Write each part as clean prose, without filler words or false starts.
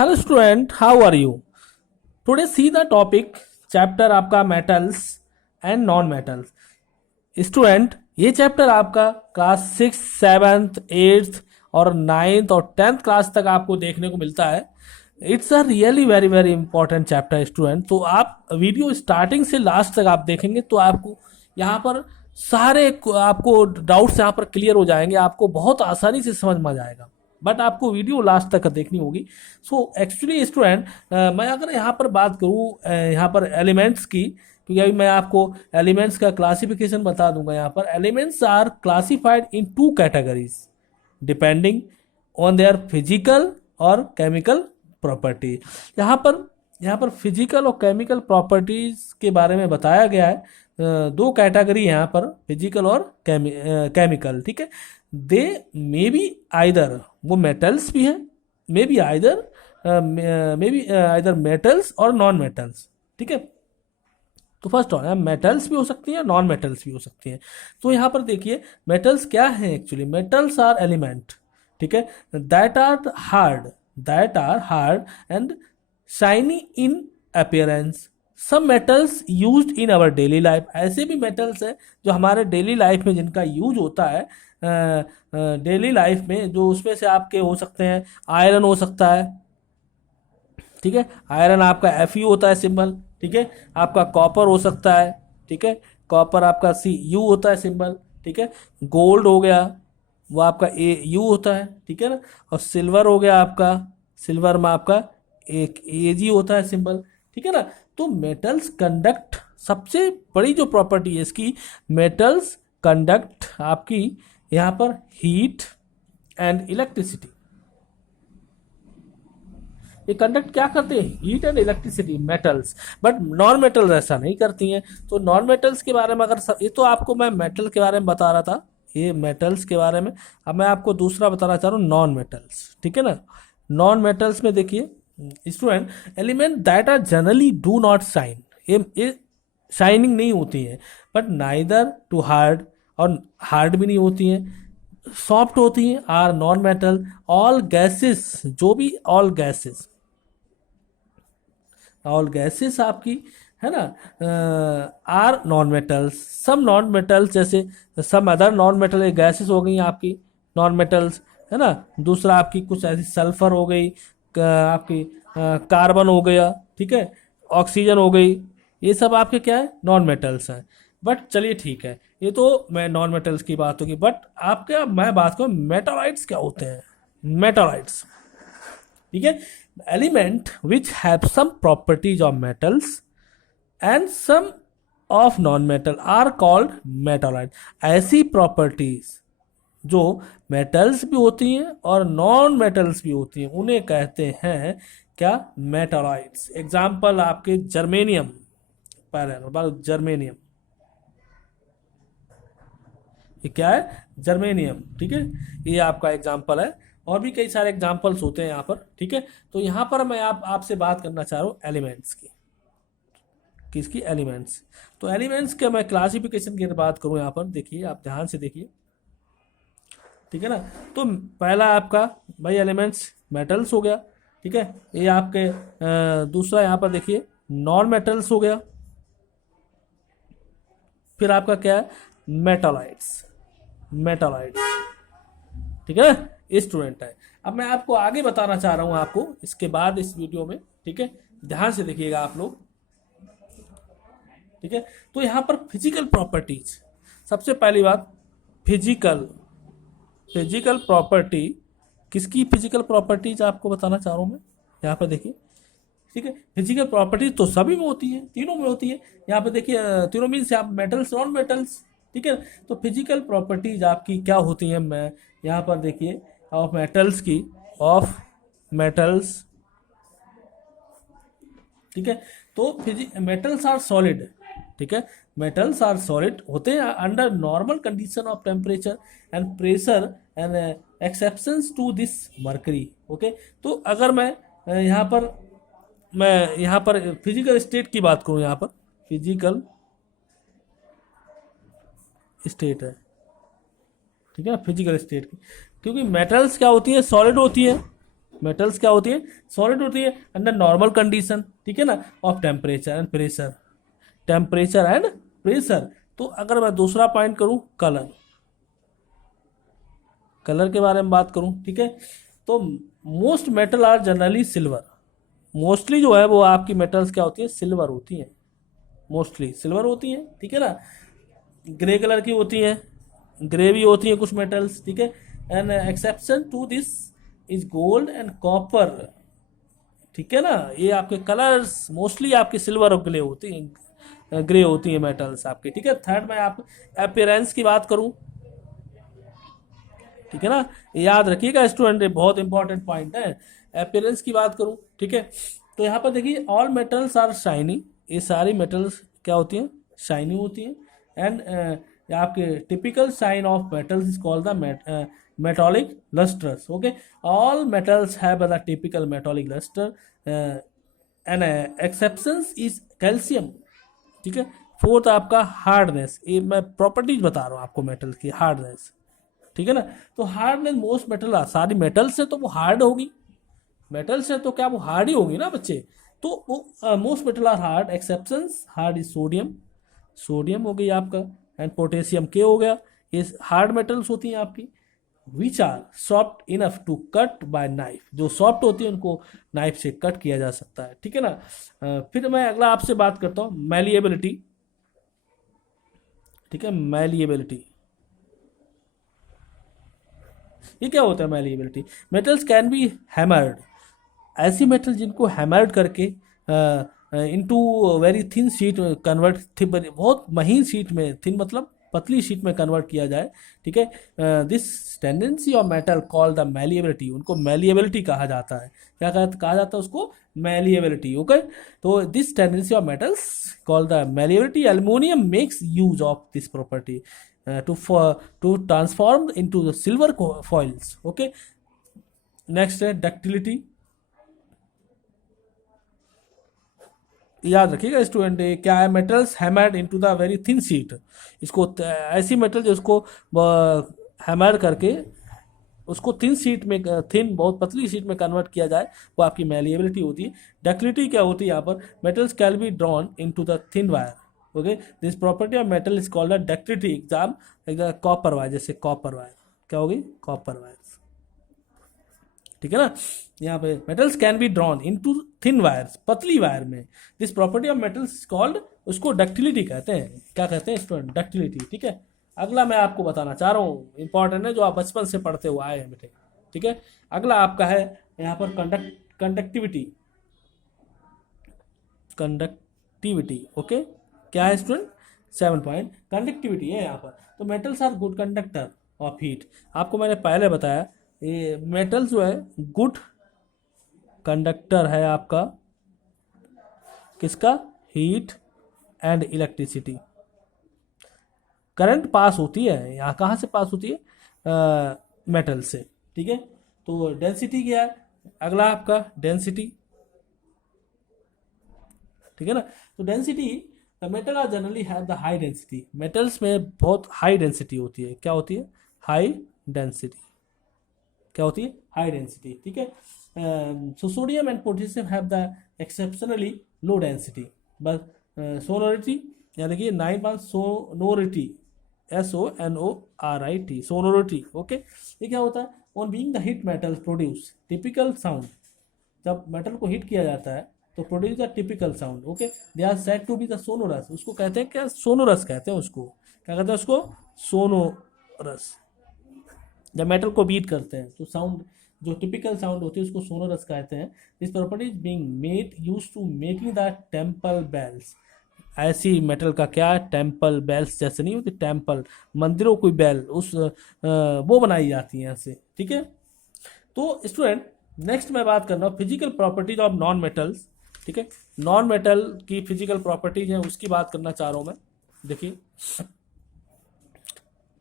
Hello student, how are you? Today see the topic chapter आपका metals and non metals. Student, ये chapter आपका class 6, 7, 8 और 9th और 10th class तक आपको देखने को मिलता है। It's a really very very important chapter student. तो आप वीडियो स्टार्टिंग से लास्ट तक आप देखेंगे तो आपको यहाँ पर सारे आपको डाउट्स यहाँ पर क्लियर हो जाएंगे, आपको बहुत आसानी से समझ में आ जाएगा। बट आपको वीडियो लास्ट तक देखनी होगी। सो एक्चुअली स्टूडेंट, मैं अगर यहाँ पर बात करूँ यहाँ पर एलिमेंट्स की, क्योंकि अभी मैं आपको एलिमेंट्स का क्लासिफिकेशन बता दूंगा। यहाँ पर elements are classified in 2 categories depending on their physical और केमिकल प्रॉपर्टी। यहाँ पर फिजिकल और केमिकल प्रॉपर्टीज के बारे में बताया गया है। 2 कैटेगरी यहाँ पर फिजिकल और केमिकल, ठीक है। दे मे बी आइदर, वो मेटल्स भी हैं, मे बी आइदर मेटल्स और नॉन मेटल्स, ठीक है। तो फर्स्ट ऑन मेटल्स भी हो सकती हैं, नॉन मेटल्स भी हो सकती हैं। तो यहाँ पर देखिए मेटल्स क्या हैं। एक्चुअली मेटल्स आर एलिमेंट, ठीक है, that are hard and shiny in appearance. सब metals used in our daily life, ऐसे भी मेटल्स हैं जो हमारे डेली लाइफ में जिनका यूज होता है। डेली लाइफ में जो उसमें से आपके हो सकते हैं, आयरन हो सकता है, ठीक है, आयरन आपका Fe होता है सिंबल, ठीक है। आपका कॉपर हो सकता है, ठीक है, कॉपर आपका Cu होता है सिंबल, ठीक है। गोल्ड हो गया, वो आपका Au होता है, ठीक है ना। और सिल्वर हो गया आपका, सिल्वर में आपका एक Ag होता है सिंबल, ठीक है ना। तो मेटल्स कंडक्ट, सबसे बड़ी जो प्रॉपर्टी है इसकी, मेटल्स कंडक्ट आपकी यहाँ पर हीट एंड इलेक्ट्रिसिटी। ये कंडक्ट क्या करते हैं? Heat and electricity, metals. But non metals ऐसा नहीं करती हैं। तो नॉन मेटल्स के बारे में अगर ये तो आपको मैं मेटल के बारे में बता रहा था, ये मेटल्स के बारे में। अब मैं आपको दूसरा बताना चाह रहा हूँ, नॉन मेटल्स, ठीक है ना। नॉन मेटल्स में देखिए student, element that are generally do not shine, ये शाइनिंग नहीं होती है, बट नाइदर टू हार्ड, और हार्ड भी नहीं होती हैं, सॉफ्ट होती हैं, are non metal. All gases, जो भी ऑल गैसेस आपकी है ना, are non metals. Some non metals, जैसे some other non metal gases हो गई आपकी नॉन मेटल्स, है ना। दूसरा आपकी कुछ ऐसी सल्फर हो गई, आपकी कार्बन हो गया, ठीक है, ऑक्सीजन हो गई, ये सब आपके क्या है? नॉन मेटल्स हैं। बट चलिए ठीक है, ये तो मैं नॉन मेटल्स की बात होगी। बट आपके मैं बात करूँ मेटालाइट्स क्या होते हैं। मेटालाइट्स, ठीक है, element which have some properties of metals and some of non metal are called metalloid. ऐसी प्रॉपर्टीज जो मेटल्स भी होती हैं और नॉन मेटल्स भी होती हैं, उन्हें कहते हैं क्या? मेटालाइट्स। एग्जाम्पल आपके जर्मेनियम, पहले जर्मेनियम, ये क्या है? जर्मेनियम, ठीक है, ये आपका एग्जाम्पल है। और भी कई सारे एग्जाम्पल्स होते हैं यहाँ पर, ठीक है। तो यहाँ पर मैं आपसे बात करना चाह रहा हूँ एलिमेंट्स की। किसकी? एलिमेंट्स। तो एलिमेंट्स के मैं क्लासिफिकेशन की बात करूँ यहाँ पर, देखिए आप ध्यान से देखिए, ठीक है ना। तो पहला आपका भाई एलिमेंट्स मेटल्स हो गया, ठीक है। ये आपके दूसरा यहाँ पर देखिए नॉन मेटल्स हो गया। फिर आपका क्या है? मेटालाइट्स, ठीक है, स्टूडेंट है। अब मैं आपको आगे बताना चाह रहा हूँ आपको इसके बाद इस वीडियो में, ठीक है, ध्यान से देखिएगा आप लोग, ठीक है। तो यहाँ पर फिजिकल प्रॉपर्टीज, सबसे पहली बात फिजिकल प्रॉपर्टी। किसकी फिजिकल प्रॉपर्टीज आपको बताना चाह रहा हूँ मैं, यहाँ पर देखिए, ठीक है। फिजिकल प्रॉपर्टीज तो सभी में होती है, तीनों में होती है। यहाँ पे देखिए तीनों मीन्स आप मेटल्स, नॉन मेटल्स, ठीक है। तो फिजिकल प्रॉपर्टीज आपकी क्या होती है, मैं यहाँ पर देखिए ऑफ मेटल्स, ठीक है। तो मेटल्स आर सॉलिड, ठीक है, मेटल्स आर सॉलिड होते हैं under normal condition of temperature and pressure and exceptions to this mercury, okay. तो अगर मैं यहाँ पर फिजिकल स्टेट की बात करूँ, यहाँ पर फिजिकल स्टेट है, ठीक है, फिजिकल स्टेट की, क्योंकि मेटल्स क्या होती है? सॉलिड होती है, मेटल्स क्या होती है, सॉलिड होती है अंडर नॉर्मल कंडीशन, ठीक है ना, of temperature and pressure, temperature and pressure. तो अगर मैं दूसरा पॉइंट करूं, कलर, कलर के बारे में बात करूं, ठीक है, तो most metal are generally silver, mostly जो है वो आपकी मेटल्स क्या होती है, सिल्वर होती हैं, मोस्टली सिल्वर होती हैं, ठीक है ना, ग्रे कलर की होती हैं, ग्रे भी होती हैं कुछ मेटल्स, ठीक है, and exception to this is gold and copper, ठीक है ना, ये आपके कलर्स मोस्टली आपके सिल्वर और ग्रे होती हैं, ग्रे होती हैं मेटल्स आपके, ठीक है। थर्ड मैं आप अपीयरेंस की बात करूं, ठीक है ना, याद रखिएगा स्टूडेंट, ये बहुत इंपॉर्टेंट पॉइंट है, अपीयरेंस की बात करूं, ठीक है, तो यहाँ पर देखिए ऑल मेटल्स आर शाइनी, ये सारी मेटल्स क्या होती हैं, शाइनी होती हैं, एंड आपके typical shine of metals is called the metallic lustrous, okay, all metals have a typical metallic luster, and exceptions is calcium, ठीक है। फोर्थ आपका हार्डनेस, ये मैं प्रॉपर्टीज बता रहा हूँ आपको मेटल की, हार्डनेस, ठीक है ना, तो हार्डनेस मोस्ट मेटल, सारी मेटल से तो वो हार्ड होगी, मेटल से तो क्या वो हार्ड ही होगी ना बच्चे, तो वो most metal are hard, exceptions hard is sodium, sodium हो गई आपका, एंड पोटेशियम के हो गया, ये हार्ड मेटल्स होती हैं आपकी, which are soft enough to cut by knife, जो सॉफ्ट होती है उनको नाइफ से कट किया जा सकता है, ठीक है ना। फिर मैं अगला आपसे बात करता हूँ मैलिएबिलिटी, ठीक है, मैलिएबिलिटी, ये क्या होता है malleability, metals can be hammered, ऐसी मेटल जिनको हैमर्ड करके into very thin sheet convert, बहुत महीन शीट में, थिन मतलब पतली शीट में कन्वर्ट किया जाए, ठीक है। This tendency of metal called the malleability, उनको मैलिएबिलिटी कहा जाता है, क्या कहा जाता है उसको, मैलिएबिलिटी, ओके। तो this tendency of metals called the malleability, aluminium makes use of this property to transform into the silver foils, okay। Next है डक्टिलिटी, याद रखिएगा स्टूडेंट, क्या है, metals hammered into the very thin sheet, इसको ऐसी metal जो उसको hammer करके उसको थिन शीट में, थिन बहुत पतली शीट में कन्वर्ट किया जाए, वो आपकी मैलिएबिलिटी होती है। डक्टिलिटी क्या होती है यहाँ पर, metals can be drawn into the thin wire, okay, this property of metal is called the ductility, exam copper wire, जैसे कॉपर वायर क्या होगी, कॉपर वायर, ठीक है ना। यहाँ पे metals can be drawn into thin wires, पतली wire में, this property of metals called, उसको डक्टिलिटी कहते हैं, क्या कहते हैं स्टूडेंट, डक्टिलिटी, ठीक है। अगला मैं आपको बताना चाह रहा हूँ, इंपॉर्टेंट है, जो आप बचपन से पढ़ते हुए आए हैं बेटे, ठीक है। अगला आपका है यहाँ पर कंडक्टिविटी, कंडक्टिविटी, ओके, क्या है स्टूडेंट, 7 पॉइंट कंडक्टिविटी है यहाँ पर। तो metals are good conductor of heat, आपको मैंने पहले बताया, ये मेटल्स जो है गुड कंडक्टर है आपका, किसका, heat and electricity, current pass होती है, यहाँ कहाँ से पास होती है, मेटल से, ठीक है। तो डेंसिटी क्या है, अगला आपका डेंसिटी, ठीक है ना। तो density, the metal are generally have the high density, metals में बहुत हाई डेंसिटी होती है, क्या होती है, हाई डेंसिटी, क्या होती है, हाई डेंसिटी, ठीक है। So sodium and potassium have the exceptionally low density, बस सोनोरिटी, यानी कि 9 सोनोरिटी, SONORIT, सोनोरिटी, ओके। ये क्या होता है, on being the hit metal produce typical sound, जब मेटल को हिट किया जाता है तो produce the typical sound, okay, they are said to be the sonorous, उसको कहते हैं क्या, सोनोरस कहते हैं उसको, क्या कहते हैं उसको, सोनोरस। जब मेटल को बीट करते हैं तो साउंड, जो टिपिकल साउंड होती है उसको सोनोरस कहते हैं। This property is being made use to making the temple bells, ऐसी मेटल का क्या, टेम्पल बेल्स, जैसे नहीं होती टेम्पल, मंदिरों की बेल, उस वो बनाई जाती है ऐसे, ठीक है। तो स्टूडेंट नेक्स्ट मैं बात कर रहा हूँ physical properties of non metals, ठीक है, नॉन मेटल की फिजिकल प्रॉपर्टीज है उसकी बात करना चाह रहा हूँ मैं। देखिए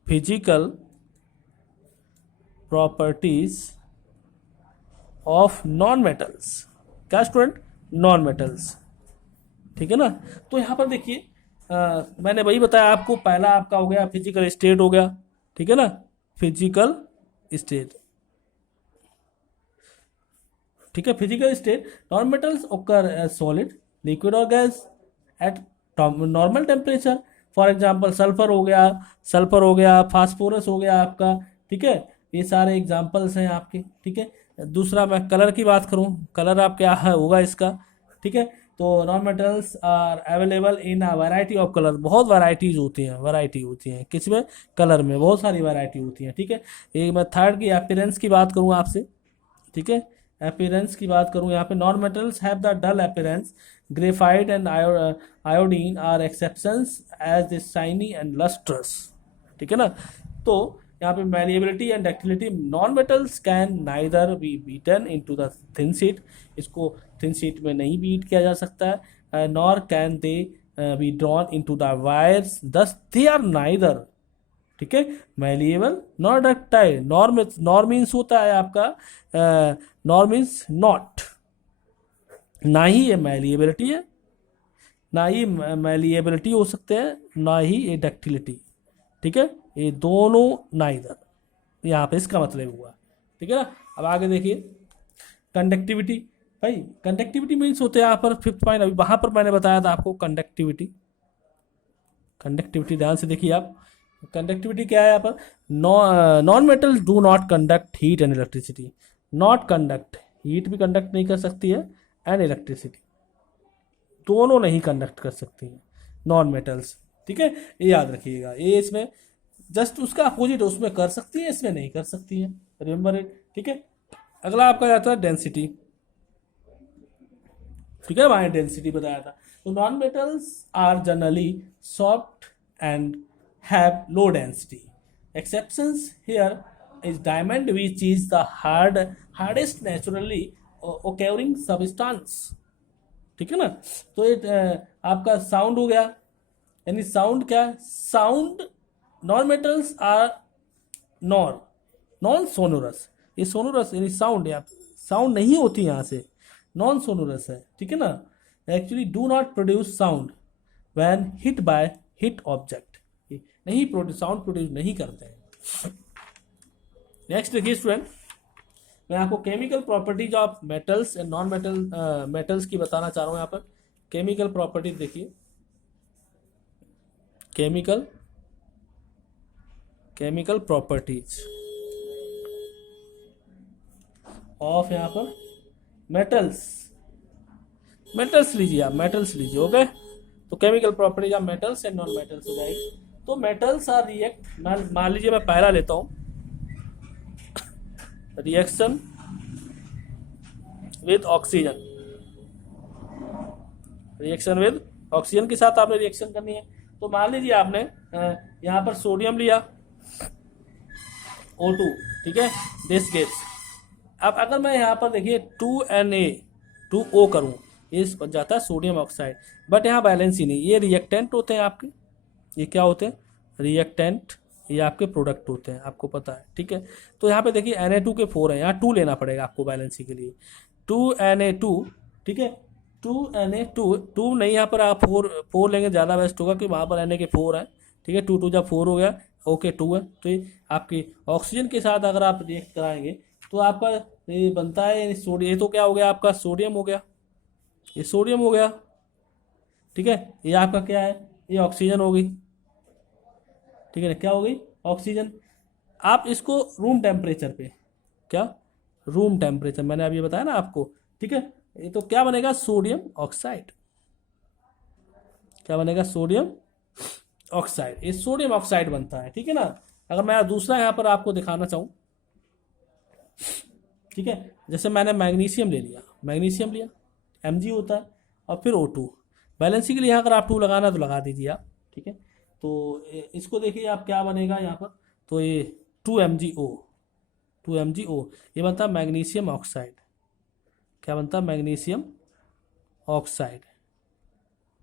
physical properties of non metals, क्या स्टूडेंट, नॉन मेटल्स, ठीक है ना। तो यहाँ पर देखिए मैंने वही बताया आपको, पहला आपका हो गया फिजिकल स्टेट हो गया, ठीक है ना, फिजिकल स्टेट, ठीक है, physical state, non metals occur as solid, liquid और gas at normal temperature. For example sulphur हो गया, फास्फोरस हो गया आपका, ठीक है, ये सारे एग्जांपल्स हैं आपके, ठीक है। दूसरा मैं कलर की बात करूं, कलर आप क्या होगा इसका, ठीक है। तो non metals are available in a variety of colour, बहुत वैरायटी होती हैं किसमें, कलर में बहुत सारी वैरायटी होती हैं, ठीक है। एक मैं थर्ड की अपीयरेंस की बात करूं आपसे, ठीक है, अपीयरेंस की बात करूं यहाँ पे, non metals have the dull appearance, graphite and iodine are exceptions as the shiny and lustrous, ठीक है ना। तो यहाँ पे malleability and ductility, non metals can neither be beaten into the thin sheet, इसको थिन शीट में नहीं beat किया जा सकता है, nor can they be drawn into the wires, thus they are neither, ठीक है, malleable nor ductile. Nor means होता है आपका, नॉर मीन्स नॉट, ना ही ये मैलिएबिलिटी है, ना ही मैलिएबिलिटी हो सकते हैं, ना ही ये डक्टिलिटी, ठीक है, ये दोनों नाइदर, यहाँ पे इसका मतलब हुआ, ठीक है ना। अब आगे देखिए कंडक्टिविटी, भाई कंडक्टिविटी मीन्स होते हैं यहाँ पर फिफ्थ पॉइंट, अभी वहाँ पर मैंने बताया था आपको कंडक्टिविटी ध्यान से देखिए आप, कंडक्टिविटी क्या है यहाँ पर, non metals do not conduct heat and electricity, not conduct, heat भी कंडक्ट नहीं कर सकती है एंड इलेक्ट्रिसिटी, दोनों नहीं कंडक्ट कर सकती हैं नॉन मेटल्स, ठीक है, ये याद रखिएगा, ये इसमें जस्ट उसका अपोजिट, उसमें कर सकती है, इसमें नहीं कर सकती है, रिमेंबर इट, ठीक है। अगला आपका जाता है डेंसिटी, ठीक है, मैंने डेंसिटी बताया था। तो non metals are generally soft and have low density, exceptions here is diamond which is the hardest naturally occurring substance, ठीक है ना। तो ये आपका साउंड हो गया, यानी साउंड क्या है, sound, non metals are non sonorous, ये सोनोरस यानी साउंड, या साउंड नहीं होती यहाँ से, नॉन सोनोरस है, ठीक है ना, actually do not produce sound when hit by hit object, नहीं साउंड प्रोड्यूस नहीं करते हैं। नेक्स्ट देखिए स्टूडेंट, मैं आपको chemical properties of metals and non metals की बताना चाह रहा हूँ। यहाँ पर केमिकल प्रॉपर्टीज देखिए, केमिकल प्रॉपर्टीज ऑफ यहाँ पर मेटल्स लीजिए आप, मेटल्स लीजिए, ओके। तो chemical properties of metals and non metals हो जाएगी। तो मेटल्स आर रिएक्ट, मान लीजिए मैं पहला लेता हूं, reaction with oxygen, reaction with oxygen के साथ आपने रिएक्शन करनी है। तो मान लीजिए आपने यहां पर सोडियम लिया O2, ठीक है, दिस गैस। अब अगर मैं यहाँ पर देखिए 2Na2O करूँ, ये बन जाता है सोडियम ऑक्साइड, बट यहाँ बैलेंस ही नहीं, ये रिएक्टेंट होते हैं आपके, ये क्या होते हैं, रिएक्टेंट, ये आपके प्रोडक्ट होते हैं, आपको पता है, ठीक है। तो यहाँ पे देखिए Na2 के 4 हैं, यहाँ 2 लेना पड़ेगा आपको बैलेंसी के लिए, 2Na2, ठीक है, 2 नहीं, यहाँ पर आप 4 लेंगे ज़्यादा बेस्ट होगा, कि वहाँ पर Na के 4 हैं, ठीक है, 2 जब 4 हो गया, ओके 2 है। तो ये आपकी ऑक्सीजन के साथ अगर आप रिएक्ट कराएंगे तो आपका ये बनता है सोडियम, ये तो क्या हो गया आपका सोडियम हो गया, ये सोडियम हो गया, ठीक है, ये आपका क्या है, ये ऑक्सीजन हो गई, ठीक है ना, क्या हो गई, ऑक्सीजन। आप इसको रूम टेम्परेचर पे, क्या रूम टेम्परेचर, मैंने अभी बताया ना आपको, ठीक है, ये तो क्या बनेगा, सोडियम ऑक्साइड, क्या बनेगा, सोडियम ऑक्साइड, ये सोडियम ऑक्साइड बनता है, ठीक है ना। अगर मैं दूसरा यहाँ पर आपको दिखाना चाहूँ, ठीक है, जैसे मैंने मैग्नीशियम लिया, Mg होता है, और फिर O2, बैलेंसी के लिए अगर आप 2 लगाना तो लगा दीजिए आप, ठीक है। तो इसको देखिए आप क्या बनेगा यहाँ पर, तो ये 2MgO, ये बनता है मैग्नीशियम ऑक्साइड, क्या बनता है, मैग्नीशियम ऑक्साइड,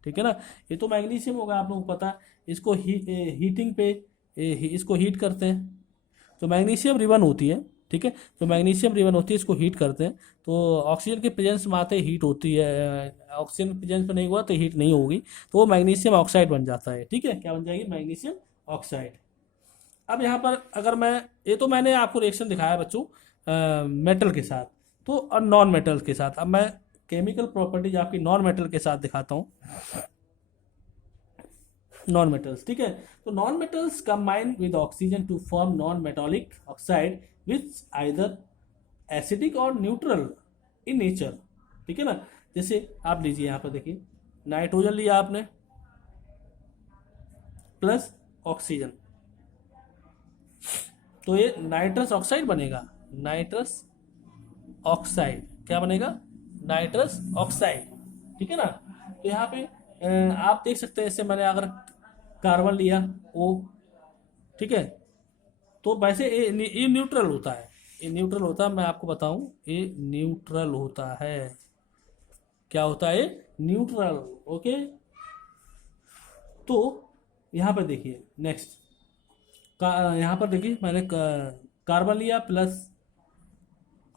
ठीक है ना। ये तो मैग्नीशियम होगा, आप लोगों को पता है, इसको हीटिंग पे इसको हीट करते हैं, तो मैग्नीशियम रिबन होती है, ठीक है, तो मैग्नीशियम रिबन होती है, इसको हीट करते हैं, तो ऑक्सीजन के प्रेजेंस में आते हीट होती है, ऑक्सीजन प्रेजेंस में नहीं हुआ तो हीट नहीं होगी, तो वो मैग्नीशियम ऑक्साइड बन जाता है, ठीक है, क्या बन जाएगी, मैग्नीशियम ऑक्साइड। अब यहाँ पर अगर मैं, ये तो मैंने आपको रिएक्शन दिखाया बच्चों मेटल के साथ, तो और नॉन मेटल के साथ, अब मैं केमिकल प्रॉपर्टीज आपकी नॉन मेटल के साथ दिखाता हूँ। नॉन मेटल्स, ठीक है। तो non metals combine with oxygen to form non metallic oxide which either acidic or neutral in nature, ठीक है ना। जैसे आप लीजिए यहाँ पर देखिए, नाइट्रोजन लिया आपने प्लस ऑक्सीजन, तो ये नाइट्रस ऑक्साइड बनेगा। नाइट्रस ऑक्साइड क्या बनेगा? नाइट्रस ऑक्साइड, ठीक है ना। तो यहाँ पे आप देख सकते हैं, जैसे मैंने अगर कार्बन लिया ओ, ठीक है, तो वैसे ये न्यूट्रल होता है, ये न्यूट्रल होता है, मैं आपको बताऊं, ये न्यूट्रल होता है। क्या होता है? Neutral, okay. तो यहाँ पर देखिए नेक्स्ट, यहाँ पर देखिए मैंने कार्बन लिया प्लस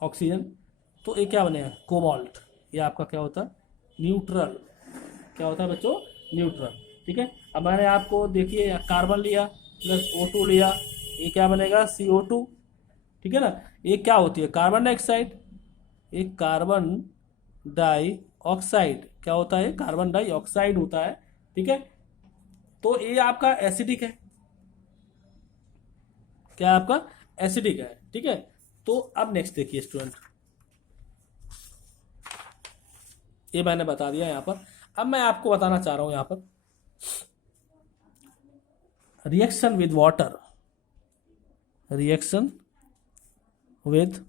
ऑक्सीजन, तो ये क्या बनेगा? कोबाल्ट। ये आपका क्या होता है? न्यूट्रल। क्या होता है बच्चों? न्यूट्रल, ठीक है। अब मैंने आपको देखिए कार्बन लिया प्लस O2 लिया, ये क्या बनेगा? CO2, ठीक है ना। ये क्या होती है? Carbon dioxide. ये कार्बन डाइऑक्साइड क्या होता है? कार्बन डाइऑक्साइड होता है, ठीक है। तो ये आपका एसिडिक है। क्या आपका? एसिडिक है, ठीक है। तो अब नेक्स्ट देखिए स्टूडेंट, ये मैंने बता दिया यहाँ पर। अब मैं आपको बताना चाह रहा हूं यहाँ पर reaction with water. Reaction with,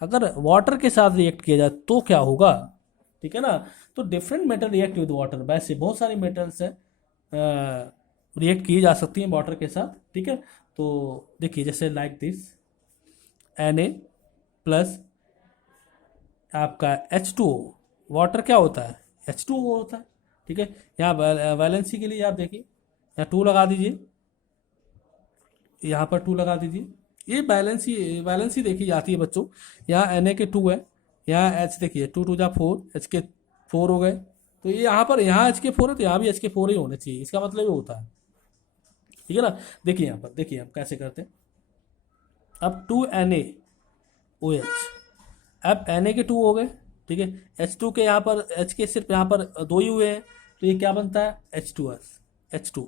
अगर वाटर के साथ रिएक्ट किया जाए तो क्या होगा, ठीक है ना। तो different metal react with water, वैसे बहुत सारी मेटल्स है रिएक्ट की जा सकती हैं वाटर के साथ, ठीक है। तो देखिए जैसे लाइक दिस Na प्लस आपका H2O, वाटर क्या होता है? H2O होता है, ठीक है। यहाँ वैलेंसी के लिए आप देखिए, यहाँ 2 लगा दीजिए, यहाँ पर 2 लगा दीजिए। ये वैलेंसी देखी जाती है बच्चों। यहाँ Na के 2 है, यहाँ H देखिए 2 2 जा 4, H के 4 हो गए। तो ये यहाँ पर, यहाँ H के 4 है तो यहाँ भी H के 4 ही होने चाहिए, इसका मतलब ये होता है, ठीक है ना। देखिए यहाँ पर, देखिए हम कैसे करते हैं। अब 2NaOH, अब Na के 2 हो गए, ठीक है। H2 के यहाँ पर, H के सिर्फ यहाँ पर 2 ही हुए हैं, तो ये क्या बनता है? H2।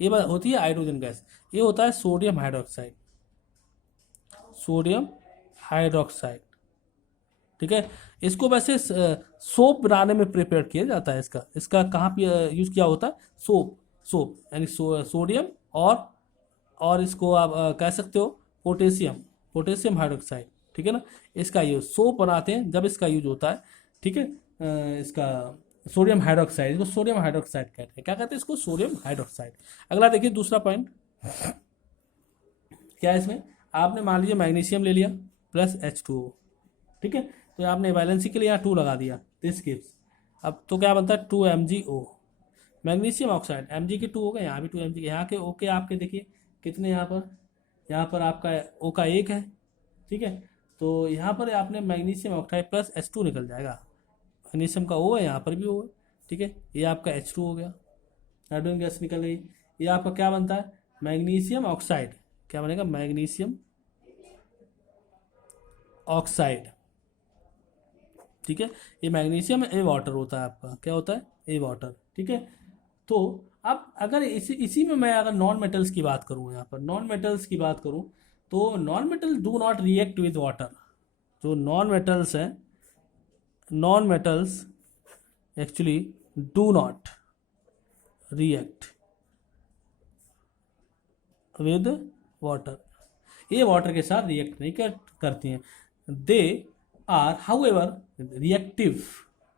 ये होती है हाइड्रोजन गैस। ये होता है सोडियम हाइड्रोक्साइड, सोडियम हाइड्रोक्साइड, ठीक है। इसको वैसे सोप बनाने में प्रिपेयर किया जाता है। इसका कहाँ पे यूज किया होता है? सोप यानी सोडियम और इसको आप कह सकते हो पोटेशियम हाइड्रोक्साइड, ठीक है ना। इसका यूज सोप बनाते हैं जब इसका यूज होता है, ठीक है। इसका सोडियम हाइड्रोक्साइड, इसको सोडियम हाइड्रोक्साइड कहते हैं। क्या कहते हैं इसको? Sodium hydroxide. अगला देखिए दूसरा पॉइंट क्या है इसमें, आपने मान लीजिए मैग्नीशियम ले लिया प्लस H2O, ठीक है। तो आपने वैलेंसी के लिए यहाँ 2 लगा दिया, दिस गिव्स, अब तो क्या बनता है? 2MgO, magnesium oxide. Mg के 2 हो गए, यहाँ भी 2 Mg, यहाँ के O के आपके देखिए कितने, यहाँ पर आपका O का 1 है, ठीक है। तो यहाँ पर आपने मैग्नीशियम ऑक्साइड प्लस H2 निकल जाएगा, मैग्नीशियम का O है, यहाँ पर भी O है, ठीक है। ये आपका H2 हो गया, हाइड्रोजन गैस निकल गई। ये आपका क्या बनता है? Magnesium oxide. क्या बनेगा? मैग्नीशियम ऑक्साइड, ठीक है। ये मैग्नीशियम ए वाटर होता है आपका, क्या होता है? ए वाटर, ठीक है। तो अब अगर इसी में मैं अगर नॉन मेटल्स की बात करूं, यहाँ पर नॉन मेटल्स की बात करूं, तो non metal do not react with water. जो नॉन मेटल्स हैं, non metals actually do not react with water, ये वाटर के साथ रिएक्ट नहीं करती हैं। They are however reactive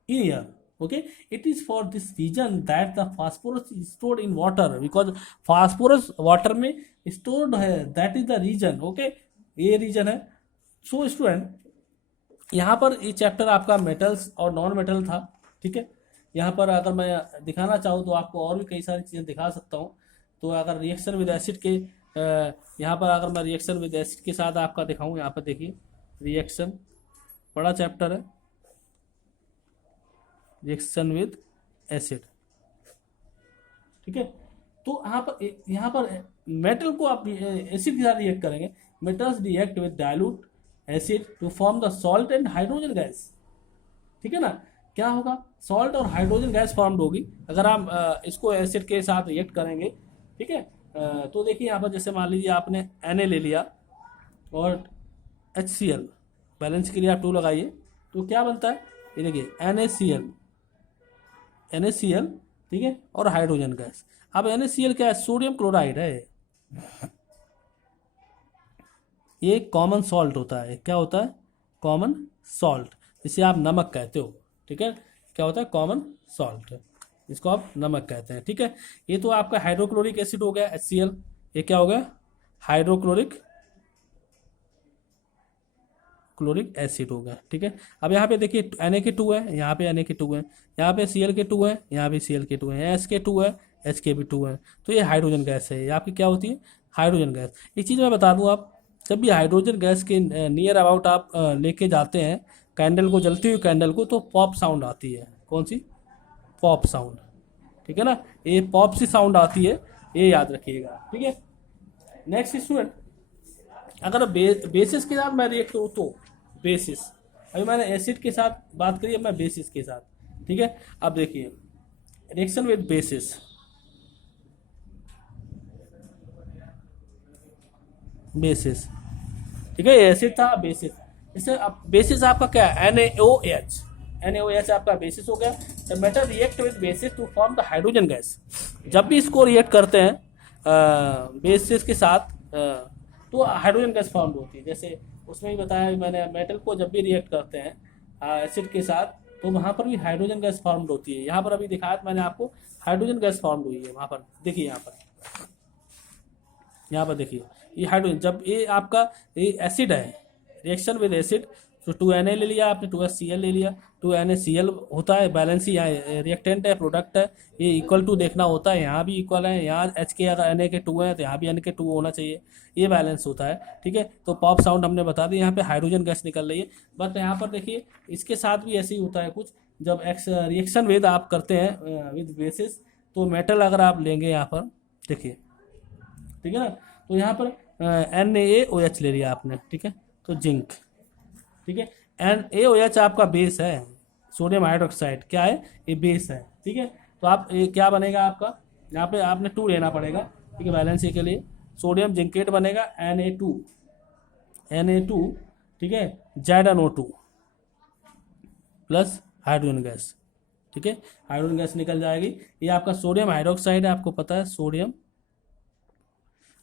in air, okay. It is for this reason that the phosphorus is stored in water, because phosphorus water में stored है, that is the reason, okay. ये reason है। So student यहाँ पर ये chapter आपका metals और non metal था, ठीक है। यहाँ पर अगर मैं दिखाना चाहूँ तो आपको और भी कई सारी चीज़ें दिखा सकता हूँ। तो अगर रिएक्शन विद एसिड के यहाँ पर अगर मैं रिएक्शन विद एसिड के साथ आपका दिखाऊँ, यहाँ पर देखिए रिएक्शन, बड़ा चैप्टर है रिएक्शन विद एसिड, ठीक है। तो यहाँ पर मेटल को आप एसिड के साथ रिएक्ट करेंगे। Metals react with dilute acid to form the salt and hydrogen gas. ठीक है ना, क्या होगा, सॉल्ट और हाइड्रोजन गैस फॉर्म्ड होगी अगर आप इसको एसिड के साथ रिएक्ट करेंगे। ठीक है, तो देखिए यहाँ पर जैसे मान लीजिए आपने Na ले लिया और HCl, बैलेंस के लिए आप 2 लगाइए तो क्या बनता है, ये देखिए NaCl, ठीक है, और हाइड्रोजन गैस। अब NaCl क्या है, सोडियम क्लोराइड है, ये कॉमन सॉल्ट होता है। क्या होता है, कॉमन सॉल्ट, जिसे आप नमक कहते हो। ठीक है, क्या होता है, कॉमन सॉल्ट, इसको आप नमक कहते हैं। ठीक है, ये तो आपका हाइड्रोक्लोरिक एसिड हो गया HCl, ये क्या हो गया, हाइड्रोक्लोरिक एसिड हो गया। ठीक है, अब यहाँ पे देखिए Na के 2 है, यहाँ पे Na के 2 है, यहाँ पे Cl के 2 है, यहाँ पे Cl के 2 है, यहाँ H के 2 है, H के भी 2 है, तो ये हाइड्रोजन गैस है। ये आपकी क्या होती है, हाइड्रोजन गैस। एक चीज़ मैं बता दूँ, आप जब भी हाइड्रोजन गैस के नियर अबाउट आप लेके जाते हैं कैंडल को, जलती हुई कैंडल को, तो पॉप साउंड आती है। कौन सी, पॉप साउंड। ठीक है ना, ये पॉप सी साउंड आती है, ये याद रखिएगा। ठीक है, नेक्स्ट स्टूडेंट, अगर बेसिस के साथ मैं रिएक्ट करूँ तो बेसिस, अभी मैंने एसिड के साथ बात करी, अब मैं बेसिस के साथ। ठीक है, अब देखिए रिएक्शन विद बेसिस, ठीक है, एसिड था, बेसिस। इससे अब बेसिस आपका क्या है, NaOH आपका बेसिस हो गया। The metal react with bases to form the hydrogen gas. जब भी इसको रिएक्ट करते हैं बेसिस के साथ तो हाइड्रोजन गैस फॉर्म होती है। जैसे उसमें भी बताया मैंने, मेटल को जब भी रिएक्ट करते हैं एसिड के साथ तो वहाँ पर भी हाइड्रोजन गैस फॉर्म होती है। यहाँ पर अभी दिखाया मैंने आपको, हाइड्रोजन गैस फॉर्म हुई है वहाँ पर, देखिए यहाँ पर देखिए ये हाइड्रोजन, जब ये आपका ये एसिड है, रिएक्शन विद एसिड, तो 2Na ले लिया आपने, 2HCl ले लिया, 2NaCl होता है, बैलेंस ही रिएक्टेंट है, प्रोडक्ट है, ये इक्वल टू देखना होता है, यहाँ भी इक्वल है, यहाँ H के अगर Na के 2 है तो यहाँ भी Na के 2 होना चाहिए, ये बैलेंस होता है। ठीक है, तो पॉप साउंड हमने बता दी, यहाँ पे हाइड्रोजन गैस निकल रही है। बट यहाँ पर देखिए इसके साथ भी ऐसे ही होता है कुछ, जब रिएक्शन विद आप करते हैं विद बेसिस, तो मेटल अगर आप लेंगे यहाँ पर देखिए, ठीक है ना, तो यहाँ पर NaOH ले लिया आपने। ठीक है, तो जिंक, ठीक है, NaOH आपका बेस है, सोडियम हाइड्रोक्साइड क्या है, ये बेस है। ठीक है, तो आप ये क्या बनेगा आपका, यहाँ पे आपने 2 लेना पड़ेगा। ठीक है, बैलेंस के लिए सोडियम जिंकेट बनेगा Na2, ठीक है, ZnO2 प्लस हाइड्रोजन गैस। ठीक है, हाइड्रोजन गैस निकल जाएगी। ये आपका सोडियम हाइड्रोक्साइड है, आपको पता है, सोडियम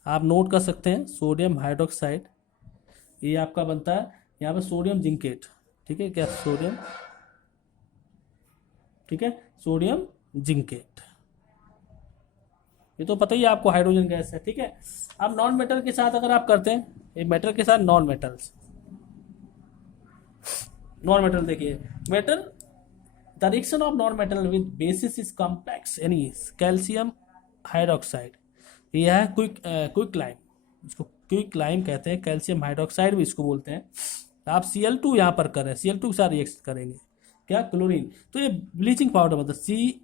आप नोट कर सकते हैं, सोडियम हाइड्रोक्साइड, ये आपका बनता है यहाँ पे सोडियम जिंकेट। ठीक है, क्या सोडियम, ठीक है, सोडियम जिंकेट, ये तो पता ही है आपको, हाइड्रोजन गैस है। ठीक है, अब नॉन मेटल के साथ अगर आप करते हैं, ये मेटल के साथ नॉन मेटल देखिए, metal, the reaction of non metal with basis is complex, यानी कैल्शियम हाइड्रोक्साइड, यह है क्विक लाइम, इसको क्विक लाइम कहते हैं, कैल्शियम हाइड्रोक्साइड भी इसको बोलते हैं। आप Cl2 यहाँ पर करें, Cl2 के साथ रिएक्शन करेंगे, क्या, क्लोरीन, तो ये ब्लीचिंग पाउडर बनता है,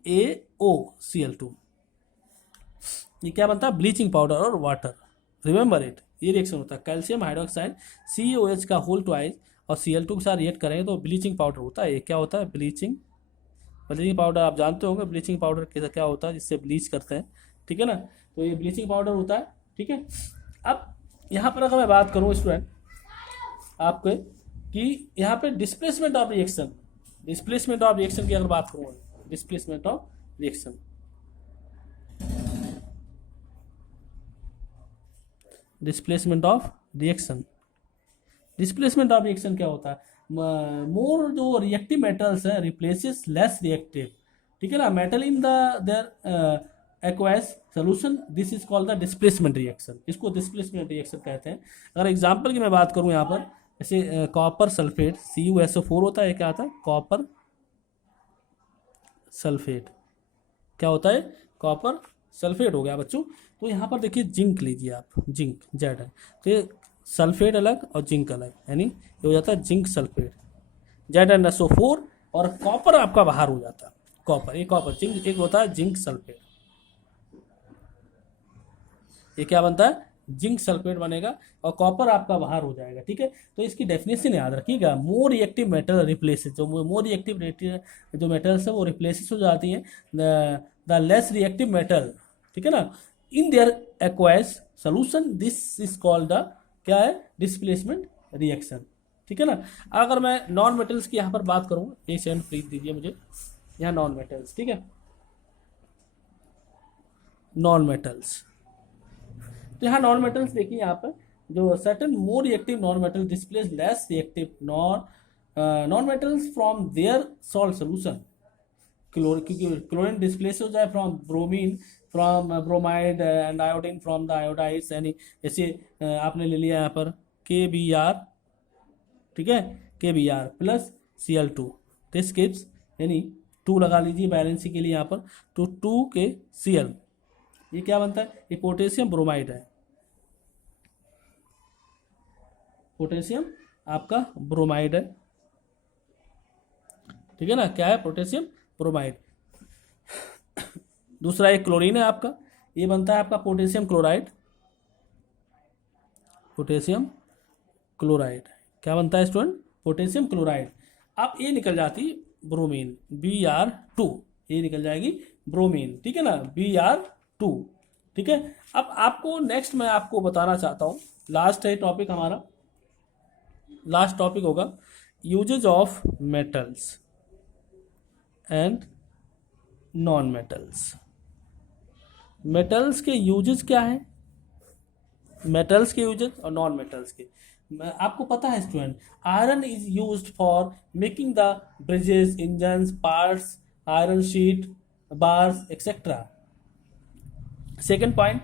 CaOCl2, ये क्या बनता है, ब्लीचिंग पाउडर और वाटर, रिमेंबर इट, ये रिएक्शन होता है, कैल्शियम हाइड्रोक्साइड CaOH का होल ट्वाइस और Cl2 के साथ रिएक्ट करेंगे तो ब्लीचिंग पाउडर होता है। ये क्या होता है, ब्लीचिंग पाउडर, आप जानते होंगे ब्लीचिंग पाउडर क्या होता है, जिससे ब्लीच करते हैं। ठीक है ना, तो ये ब्लीचिंग पाउडर होता है। ठीक है, अब यहाँ पर अगर मैं बात करूँ स्टूडेंट आपके कि यहाँ पे डिस्प्लेसमेंट ऑफ रिएक्शन की अगर बात करूँ, डिस्प्लेसमेंट ऑफ रिएक्शन, क्या होता है, मोर जो रिएक्टिव मेटल्स है रिप्लेसेस लेस रिएक्टिव। ठीक है ना, metal in their acquires solution, this is called the displacement reaction, इसको डिस्प्लेसमेंट रिएक्शन कहते हैं। अगर एग्जांपल की मैं बात करूं यहाँ पर, जैसे कॉपर सल्फेट CuSO4 होता है, क्या आता है, कॉपर सल्फेट, क्या होता है, कॉपर सल्फेट हो गया बच्चों। तो यहाँ पर देखिए जिंक लीजिए आप, जिंक जेड है, तो ये सल्फेट अलग और जिंक अलग, यानी ये हो जाता है जिंक सल्फेट, ZnSO4, और कॉपर आपका बाहर हो जाता है, कॉपर, ये कॉपर, जिंक एक होता है जिंक सल्फेट, ये क्या बनता है, जिंक सल्फेट बनेगा और कॉपर आपका बाहर हो जाएगा। ठीक है, तो इसकी डेफिनेशन याद रखिएगा, मोर रिएक्टिव मेटल रिप्लेसेस, जो मोर रिएक्टिव जो मेटल्स है वो रिप्लेसेस हो जाती हैं द लेस रिएक्टिव मेटल। ठीक है ना, in their aqueous solution, this is called the क्या है, डिस्प्लेसमेंट रिएक्शन। ठीक है ना, अगर मैं नॉन मेटल्स की यहाँ पर बात करूँ, एक सेकंड प्लीज दीजिए मुझे, यहाँ नॉन मेटल्स। ठीक है, नॉन मेटल्स, तो यहाँ नॉन मेटल्स देखिए, यहाँ पर जो certain more reactive non metal displace less reactive non metals from their salt solution. क्योंकि क्लोरीन डिस्प्लेस हो जाए from bromine, from bromide and iodine from the iodides, यानी जैसे आपने ले लिया यहाँ पर KBr, ठीक है, KBr plus Cl2, this gives, यानी 2 लगा लीजिए बैलेंसिंग के लिए यहाँ पर, तो 2KCl, ये क्या बनता है, ये पोटेशियम ब्रोमाइड है, पोटेशियम आपका ब्रोमाइड है। ठीक है ना, क्या है, पोटेशियम ब्रोमाइड। दूसरा एक क्लोरीन है आपका, ये बनता है आपका पोटेशियम क्लोराइड, पोटेशियम क्लोराइड क्या बनता है स्टूडेंट, पोटेशियम क्लोराइड। अब ये निकल जाती ब्रोमीन, Br2, ये निकल जाएगी ब्रोमीन। ठीक है ना, Br2। ठीक है, अब आपको नेक्स्ट मैं आपको बताना चाहता हूँ, लास्ट है टॉपिक हमारा, लास्ट टॉपिक होगा uses of metals and non metals. Metals के यूजेस क्या है, मेटल्स के यूजेस और नॉन मेटल्स के। आपको पता है student, iron is used for making the bridges, engines, parts, iron sheet, bars etcetera. Second point,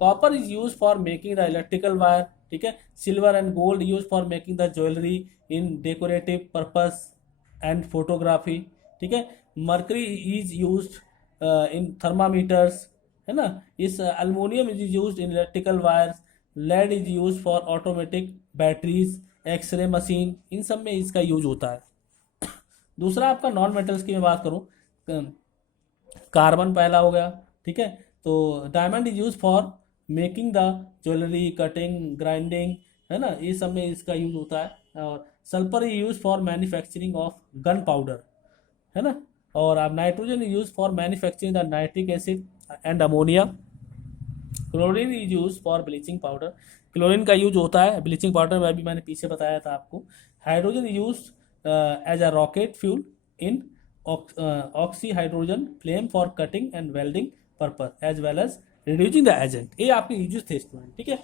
copper is use for making the electrical wire. ठीक है, silver and gold use for making the jewellery in decorative purpose and photography. ठीक है, mercury is used in thermometers, है ना, इस aluminium is used in electrical wires, lead is used for automatic batteries, x-ray machine, इन सब में इसका use होता है। दूसरा आपका नॉन मेटल्स की मैं बात करूं, कार्बन पहला हो गया। ठीक है, तो diamond is use for making the jewellery, cutting, grinding, है ना, ये सब में इसका यूज होता है। और sulphur is use for manufacturing of gun powder, है ना, और आप nitrogen is use for manufacturing the nitric acid and ammonia. Chlorine is use for bleaching powder, chlorine का यूज होता है ब्लीचिंग पाउडर में, अभी मैंने पीछे बताया था आपको। Hydrogen is use as a rocket fuel in oxy hydrogen flame for cutting and welding purpose as well as reducing the agent. ये आपके यूजेस थे स्टूडेंट। ठीक है,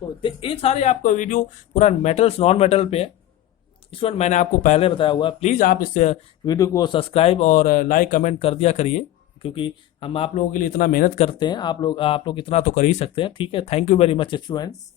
तो ये सारे आपका वीडियो पूरा मेटल्स नॉन मेटल पे है स्टूडेंट, मैंने आपको पहले बताया हुआ है। प्लीज़ आप इस वीडियो को सब्सक्राइब और लाइक कमेंट कर दिया करिए, क्योंकि हम आप लोगों के लिए इतना मेहनत करते हैं, आप लोग इतना तो कर ही सकते हैं। ठीक है, thank you very much students.